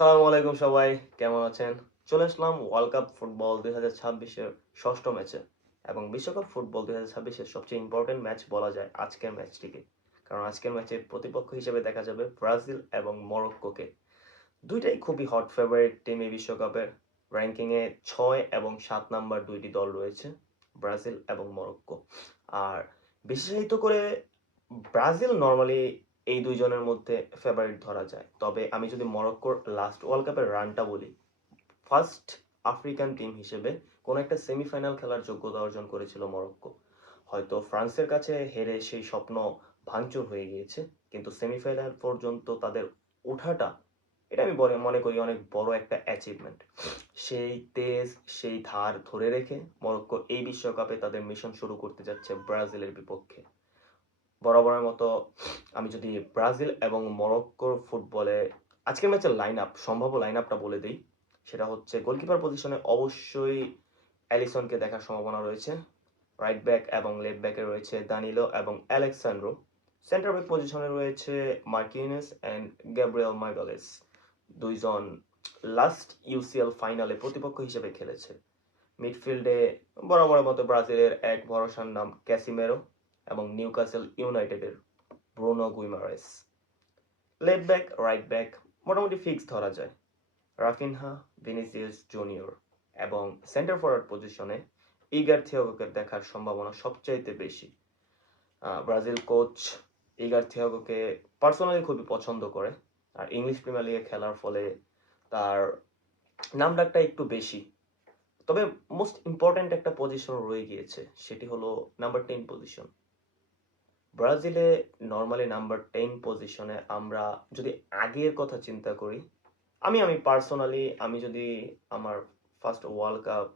আসসালামু আলাইকুম সবাই, কেমন আছেন? চলে আসলাম ওয়ার্ল্ড কাপ ফুটবল ২০২৬-এর ষষ্ঠ ম্যাচে এবং বিশ্বকাপ ফুটবল ২০২৬-এর সবচেয়ে ইম্পর্টেন্ট ম্যাচ বলা যায় আজকের ম্যাচটিকে। কারণ আজকের ম্যাচের প্রতিপক্ষ হিসেবে দেখা যাবে ব্রাজিল এবং মরক্কোকে। দুইটাই খুবই হট ফেভারিট টিম এই বিশ্বকাপের। র্যাঙ্কিংয়ে ৬ এবং ৭ নাম্বার দুইটি দল রয়েছে, ব্রাজিল এবং মরক্কো। আর বিশেষায়িত করে ব্রাজিল নরমালি এই দুইজনের মধ্যে ফেভারিট ধরা যায়। তবে আমি যদি মরক্কোর লাস্ট ওয়ার্ল্ড কাপের রানটা বলি, ফার্স্ট আফ্রিকান টিম হিসেবে কোনো একটা সেমিফাইনাল খেলার যোগ্যতা অর্জন করেছিল মরক্কো। হয়তো ফ্রান্সের কাছে হেরে সেই স্বপ্ন ভাঙচুর হয়ে গিয়েছে, কিন্তু সেমিফাইনাল পর্যন্ত তাদের ওঠাটা, এটা আমি মনে করি অনেক বড় একটা অ্যাচিভমেন্ট। সেই তেজ, সেই ধার ধরে রেখে মরক্কো এই বিশ্বকাপে তাদের মিশন শুরু করতে যাচ্ছে ব্রাজিলের বিপক্ষে। বরাবরের মতো আমি যদি ব্রাজিল এবং মরক্কোর ফুটবলে আজকের ম্যাচের সম্ভাব্য লাইন আপটা বলে দিই, সেটা হচ্ছে গোলকিপার পজিশনে অবশ্যই অ্যালিসনকে দেখার সম্ভাবনা রয়েছে। রাইট ব্যাক এবং লেফট ব্যাকে রয়েছে দানিলো এবং অ্যালেক্সান্ড্রো। সেন্টার ব্যাক পজিশনে রয়েছে মার্কিনেস অ্যান্ড গ্যাব্রিয়েল মার্গালেস, দুইজন লাস্ট ইউসিএল ফাইনালে প্রতিপক্ষ হিসেবে খেলেছে। মিডফিল্ডে বরাবরের মতো ব্রাজিলের এক ভরসার নাম ক্যাসিমেরো এবং নিউক্যাসল ইউনাইটেডের Bruno Guimaraes. Left back, right back মোটামুটি ফিক্স ধরা যায়, রাফিনহা, ভিনিসিয়াস জুনিয়র। এবং সেন্টার ফরওয়ার্ড পজিশনে ইগার থিয়াগোকে দেখার সম্ভাবনা সবচাইতে বেশি। ব্রাজিল কোচ ইগার থিয়াগোকে পার্সোনালি খুবই পছন্দ করে, আর ইংলিশ প্রিমিয়ার লিগে খেলার ফলে তার নামডাকটা একটু বেশি। তবে মোস্ট ইম্পর্ট্যান্ট একটা পজিশন রয়ে গিয়েছে, সেটি হলো নাম্বার 10 পজিশন। ব্রাজিলে নর্মালি নাম্বার 10 পজিশনে আমরা যদি আগের কথা চিন্তা করি, আমি পার্সোনালি আমি যদি আমার ফার্স্ট ওয়ার্ল্ড কাপ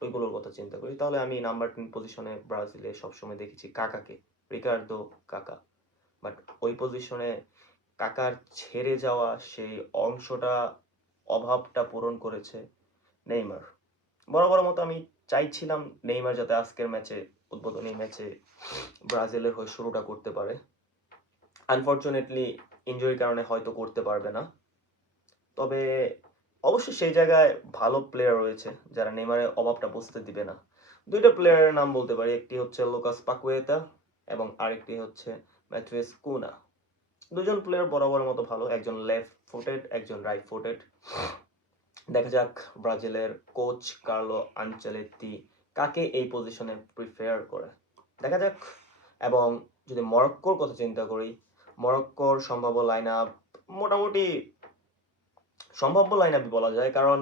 ওইগুলোর কথা চিন্তা করি, তাহলে আমি নাম্বার 10 পজিশনে ব্রাজিলে সবসময় দেখেছি কাকাকে, রিকার্ডো কাকা। বাট ওই পজিশনে কাকার ছেড়ে যাওয়া সেই অংশটা, অভাবটা পূরণ করেছে নেইমার। বরাবরের মতো আমি চাইছিলাম নেইমার যাতে আজকের ম্যাচে, উদ্বোধনী ম্যাচে ব্রাজিলের হয়ে শুরুটা করতে পারে। আনফরচুনেটলি ইনজুরির কারণে হয়তো করতে পারবে না। তবে অবশ্যই সেই জায়গায় ভালো প্লেয়ার রয়েছে যারা নেইমারের অভাবটা বুঝতে দিবে না। দুইটা প্লেয়ারের নাম বলতে পারি, একটি হচ্ছে লুকাস পাকুয়েতা এবং আরেকটি হচ্ছে ম্যাথুয়েস কুনা। দুজন প্লেয়ার বরাবরের মতো ভালো, একজন লেফট ফুটেড, একজন রাইট ফুটেড। দেখা যাক ব্রাজিলের কোচ কার্লো আনচেলত্তি কাকে এই পজিশনে প্রিফার করে, দেখা যাক। এবং যদি মরক্কোর কথা চিন্তা করি, মরক্কোর মোটামুটি সম্ভাব্য লাইন আপ বলা যায়, কারণ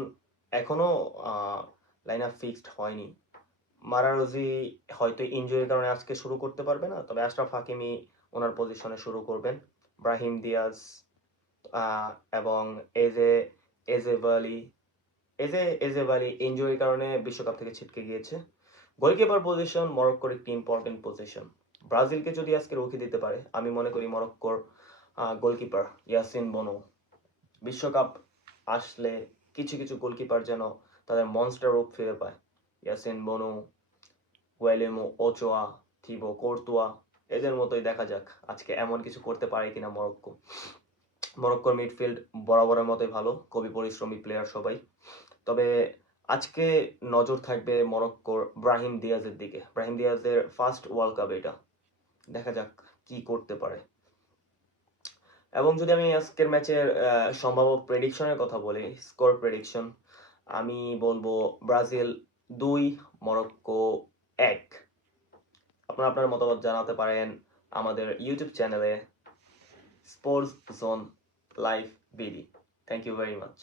এখনো লাইন আপ ফিক্সড হয়নি। মারারোজি হয়তো ইনজুরির কারণে আজকে শুরু করতে পারবে না, তবে আশরাফ হাকিমি ওনার পজিশনে শুরু করবেন। ব্রাহিম দিয়াজ এবং এজে এজেভালি এজেভালি ইনজুরির কারণে বিশ্বকাপ থেকে ছিটকে গিয়েছে। গোলকিপার পজিশন মরক্কোর একটি ইম্পর্টেন্ট পজিশন। ব্রাজিলকে যদি আজকে রুখে দিতে পারে, আমি মনে করি মরক্কোর গোলকিপার ইয়াসিন বনো বিশ্বকাপ আসলে কিছু কিছু গোলকিপার যেন তাদের মনস্টার রূপ ফিরে পায়। ইয়াসিন বনু, ওয়েলেমো ওচোয়া, থিবো কোর্তুয়া, এদের মতোই দেখা যাক আজকে এমন কিছু করতে পারে কিনা মরক্কো। মরক্কোর মিডফিল্ড বরাবরের মতোই ভালো, খুবই পরিশ্রমী প্লেয়ার সবাই। তবে আজকে নজর থাকবে মরক্কোর ব্রাহিম দিয়াজের দিকে। ব্রাহিম দিয়াজের ফার্স্ট ওয়ার্ল্ড কাপ এটা, দেখা যাক কি করতে পারে। এবং যদি আমি আজকের ম্যাচের সম্ভাব্য প্রেডিকশনের কথা বলি, স্কোর প্রেডিকশন, আমি বলবো ব্রাজিল 2, মরক্কো 1। আপনারা আপনার মতামত জানাতে পারেন আমাদের ইউটিউব চ্যানেলে sports zone live BD. Thank you very much.